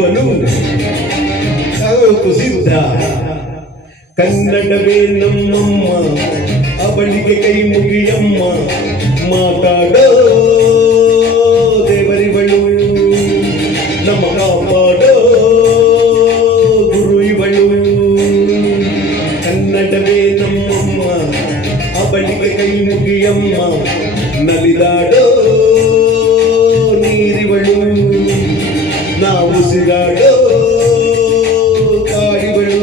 ಗೆಲ್ಲುವನು ಅವತ್ತು ಸಿದ್ಧ. ಕನ್ನಡವೇ ನಮ್ಮಮ್ಮ, ಅವಳಿಗೆ ಕೈ ಮುಗಿಯಮ್ಮ. ಮಾತಾಡೋ ದೇವರಿವಳು, ನಮ್ಮ ಕಾಪಾಡೋ ಗುರು ಇವಳು. ಕನ್ನಡವೇ ನಮ್ಮಮ್ಮ, ಅವಳಿಗೆ ಕೈ ಮುಗಿಯಮ್ಮ. ನಲಿದಾಡೋ ನೀರಿವಳು, ನಾವು ಸಿಗಾಡೋ ಕಾಡಿವಳು.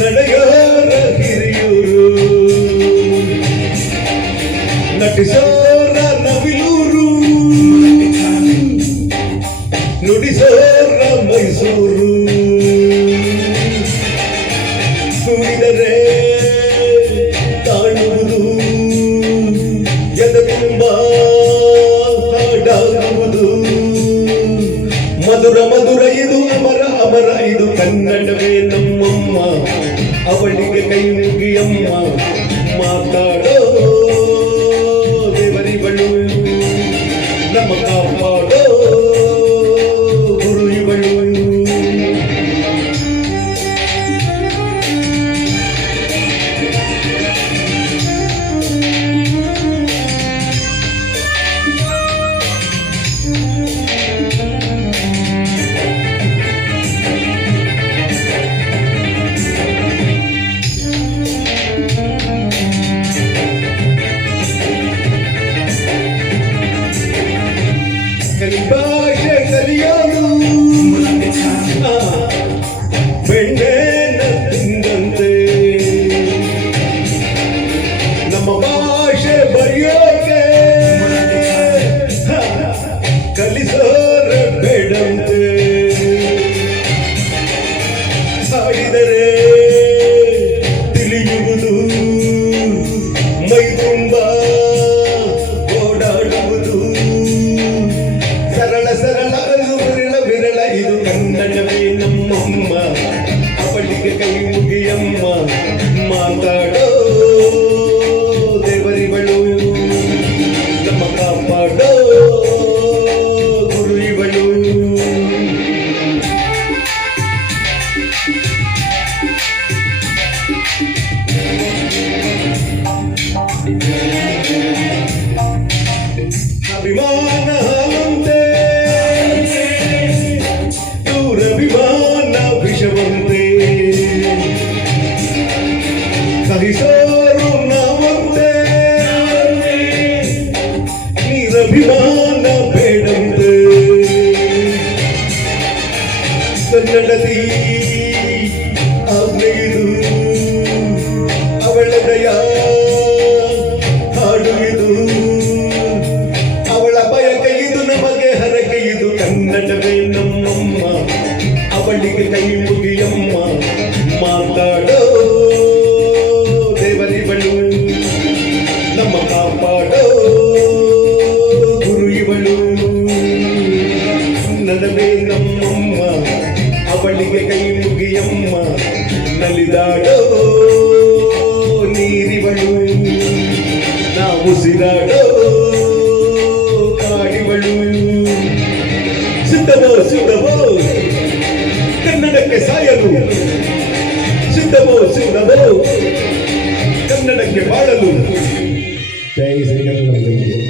ನಡೆಯೋರ ಹಿರಿಯೂರು, ನಟಿಸೋರ ನವಿಲೂರು, ನುಡಿಸೋರ ಮೈಸೂರು. ಸುರಿದರೆ ಕಾಣುವುದು, ಎದೆಂಬ ಹಾಡಾಗುವುದು. ಮಧುರ ಮಧುರ ಇದು, ಅಮರ ಅಮರ ಇದು. ಕನ್ನಡವೇ ನಮ್ಮಮ್ಮ, ಅವಳಿಗೆ ಕೈ ಮುಗಿಯಮ್ಮ. ಮಾತಾಡೋ ದೇವರಿವಳು, ನಮ್ಮ ಕಾಪಾಡೋ ಗುರು ಇವಳು. ಭಾಷೆ ಕಲಿಯೋದು ಬೆಣ್ಣೆನ ತಿಂದಂತೆ, ನಮ್ಮ ಭಾಷೆ ಬರೆಯೋಕೆ ಕಲಿಸೋರ ಬೇಡಂತೆ. ಹಾಡಿದರೆ ತಿಳಿಯುವುದು, ಮೈ ತುಂಬ ಓಡಾಡುವುದು. ಸರಳ ಸರಳ ವಿರಳ ವಿರಳ ಇದು. ಕನ್ನಡವೇ ನಮ್ಮಮ್ಮ, ಅವಳಿಗೆ ಕೈ ಮುಗಿಯಮ್ಮ. ಮಾತಾಡೋ ದೇವರಿವಳು, ನಮ್ಮ ಕಾಪಾಡೋ ಗುರು ಇವಳು. ಅಭಿಮಾನ ಹಾಲಂತೆ, ದೂರಭಿಮಾನ ವಿಷವಂತೆ. ಸಹಿಸೋರು ನಾವಂತೆ, ನೀರಭಿಮಾನ ಬೇಡಂತೆ. ಕನ್ನಡದಿ ಆಗ್ನೆಯಿದು, ಅವಳ ದಯ ಹಾಡು ಇದು. ಅವಳ ಬಯಕೆ ಇದು, ನಮಗೆ ಹರಕೆ ಇದು. ಕನ್ನಡವೇ ನಮ್ಮಮ್ಮ, ಅವಳಿಗೆ ಕೈ ಮುಗಿಯಮ್ಮ. ಮಾತಾಡೋ ದೇವರಿವಳು, ನಮ್ಮ ಕಾಪಾಡೋ ಗುರು ಇವಳು. ಕನ್ನಡವೇ ನಮ್ಮಮ್ಮ, ಅವಳಿಗೆ ಕೈ ಮುಗಿಯಮ್ಮ. ನಲಿದಾಡೋ ನೀರಿವಳು, ನಾವು ಉಸಿರಾಡೋ ಕಾಡಿವಳು. ಸಿದ್ಧವೋ ಸಿದ್ಧವೋ ಕನ್ನಡಕ್ಕೆ ಸಾಯಲು, ಸಿದ್ಧವೋ ಸಿದ್ಧವೋ ಕನ್ನಡಕ್ಕೆ ಬಾಳಲು. ಜೈ ಶ್ರೀ ಕನ್ನಡ.